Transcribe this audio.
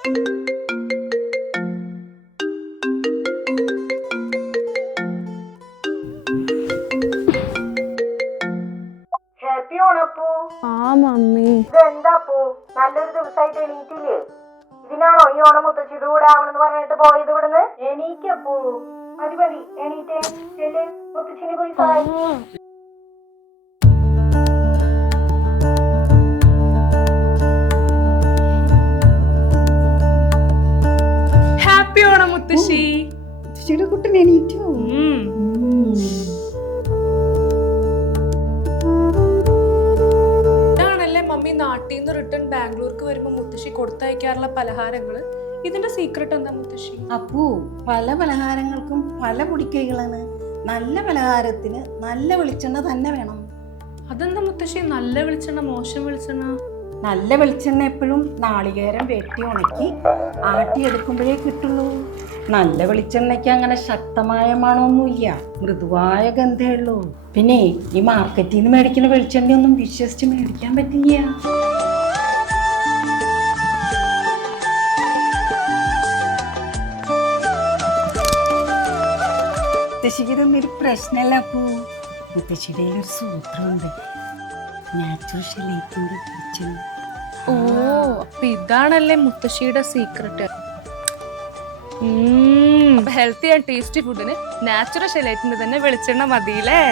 Happy ഓണപ്പൂ. ആ mummy, ഇതെന്താപ്പൂ നല്ലൊരു ദിവസമായിട്ട് എണീറ്റില്ലേ? ഇതിനാണോ ഈ ഓണം മുത്തശ്ശിയുടെ കൂടെ ആവണെന്ന് പറഞ്ഞിട്ട് പോയത് ഇവിടുന്ന്? എണീക്കപ്പൂ, മതി മതി, എണീറ്റേ. ചെല്ല്, മുത്തശ്ശിനെ പോയി സഹായിക്കും. ഹാപ്പി ഓണം മുത്തശ്ശി. മുത്തശ്ശിയുടെ കുട്ടൻ എണീറ്റോ? ഇതാണല്ലേ മമ്മി നാട്ടിൽ നിന്ന് റിട്ടേൺ ബാംഗ്ലൂർക്ക് വരുമ്പോ മുത്തശ്ശി കൊടുത്തയക്കാറുള്ള പലഹാരങ്ങള്. ഇതിന്റെ സീക്രട്ട് എന്താ മുത്തശ്ശി? അപ്പൂ, പല പലഹാരങ്ങൾക്കും പല പൊടിക്കൈകളാണ്. നല്ല പലഹാരത്തിന് നല്ല വെളിച്ചെണ്ണ തന്നെ വേണം. അതെന്താ മുത്തശ്ശി നല്ല വെളിച്ചെണ്ണ മോശം വെളിച്ചെണ്ണ? നല്ല വെളിച്ചെണ്ണ എപ്പോഴും നാളികേരം വെട്ടി ഉണക്കി ആട്ടിയെടുക്കുമ്പോഴേ കിട്ടുള്ളൂ. നല്ല വെളിച്ചെണ്ണയ്ക്ക് അങ്ങനെ ശക്തമായ മണമൊന്നുമില്ല, മൃദുവായ ഗന്ധമേ ഉള്ളൂ. പിന്നെ ഈ മാർക്കറ്റിൽ നിന്ന് മേടിക്കുന്ന വെളിച്ചെണ്ണയൊന്നും വിശ്വസിച്ച് മേടിക്കാൻ പറ്റില്ല. മുത്തശ്ശിക്ക് ഇതൊന്നൊരു പ്രശ്നമല്ല അപ്പൂ. മുത്തശ്ശിയുടെ ഒരു സൂത്രമുണ്ട്, നാച്ചുറൽ വെളിച്ചെണ്ണ. ഓ, അപ്പൊ ഇതാണല്ലേ മുത്തശ്ശിയുടെ സീക്രട്ട്. ഹെൽത്തി ആൻഡ് ടേസ്റ്റി ഫുഡിന് നാച്ചുറൽ ഷെലൈറ്റിന്റെ തന്നെ വെളിച്ചെണ്ണ മതിയില്ലേ?